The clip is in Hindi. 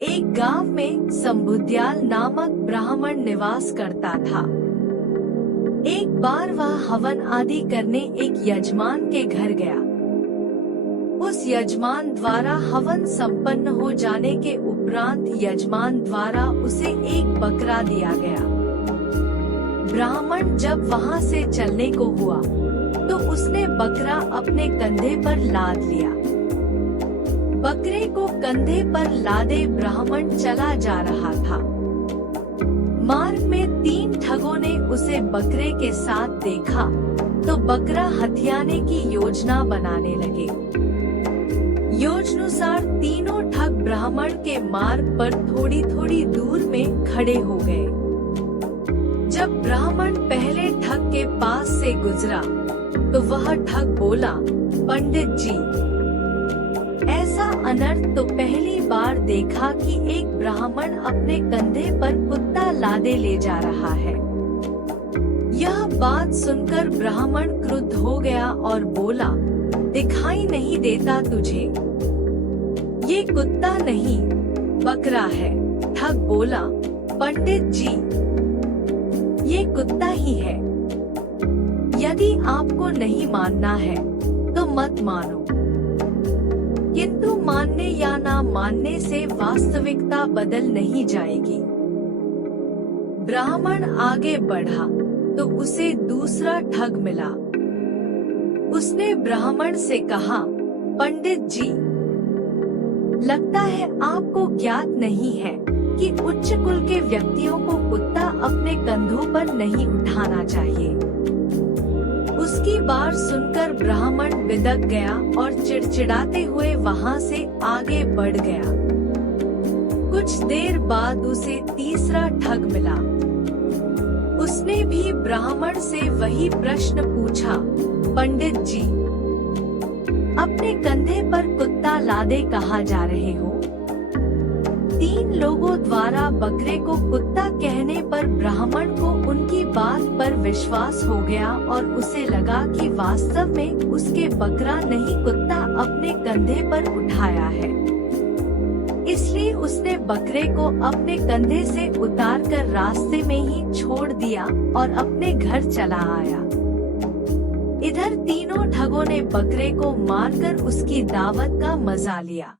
एक गांव में संबुद्याल नामक ब्राह्मण निवास करता था। एक बार वह हवन आदि करने एक यजमान के घर गया। उस यजमान द्वारा हवन संपन्न हो जाने के उपरांत यजमान द्वारा उसे एक बकरा दिया गया। ब्राह्मण जब वहां से चलने को हुआ तो उसने बकरा अपने कंधे पर लाद लिया। बकरे को कंधे पर लादे ब्राह्मण चला जा रहा था। मार्ग में 3 ठगों ने उसे बकरे के साथ देखा तो बकरा हथियाने की योजना बनाने लगे। योजनानुसार तीनों ठग ब्राह्मण के मार्ग पर थोड़ी थोड़ी दूर में खड़े हो गए। जब ब्राह्मण पहले ठग के पास से गुजरा तो वह ठग बोला, पंडित जी, ऐसा अनर्थ तो पहली बार देखा कि एक ब्राह्मण अपने कंधे पर कुत्ता लादे ले जा रहा है। यह बात सुनकर ब्राह्मण क्रुद्ध हो गया और बोला, दिखाई नहीं देता तुझे? ये कुत्ता नहीं, बकरा है। ठग बोला, पंडित जी, ये कुत्ता ही है। यदि आपको नहीं मानना है तो मत मानो, किंतु मानने या ना मानने से वास्तविकता बदल नहीं जाएगी। ब्राह्मण आगे बढ़ा तो उसे दूसरा ठग मिला। उसने ब्राह्मण से कहा, पंडित जी, लगता है आपको ज्ञात नहीं है कि उच्च कुल के व्यक्तियों को कुत्ता अपने कंधों पर नहीं उठाना चाहिए। उसकी बात सुनकर ब्राह्मण बिदक गया और चिड़चिड़ाते हुए वहां से आगे बढ़ गया। कुछ देर बाद उसे तीसरा ठग मिला। उसने भी ब्राह्मण से वही प्रश्न पूछा, पंडित जी, अपने कंधे पर कुत्ता लादे कहाँ जा रहे हो? 3 लोगों द्वारा बकरे को कुत्ता कहने पर ब्राह्मण को उनकी बात पर विश्वास हो गया और उसे लगा कि वास्तव में उसके बकरा नहीं कुत्ता अपने कंधे पर उठाया है। इसलिए उसने बकरे को अपने कंधे से उतारकर रास्ते में ही छोड़ दिया और अपने घर चला आया। इधर तीनों ठगों ने बकरे को मारकर उसकी दावत का मजा लिया।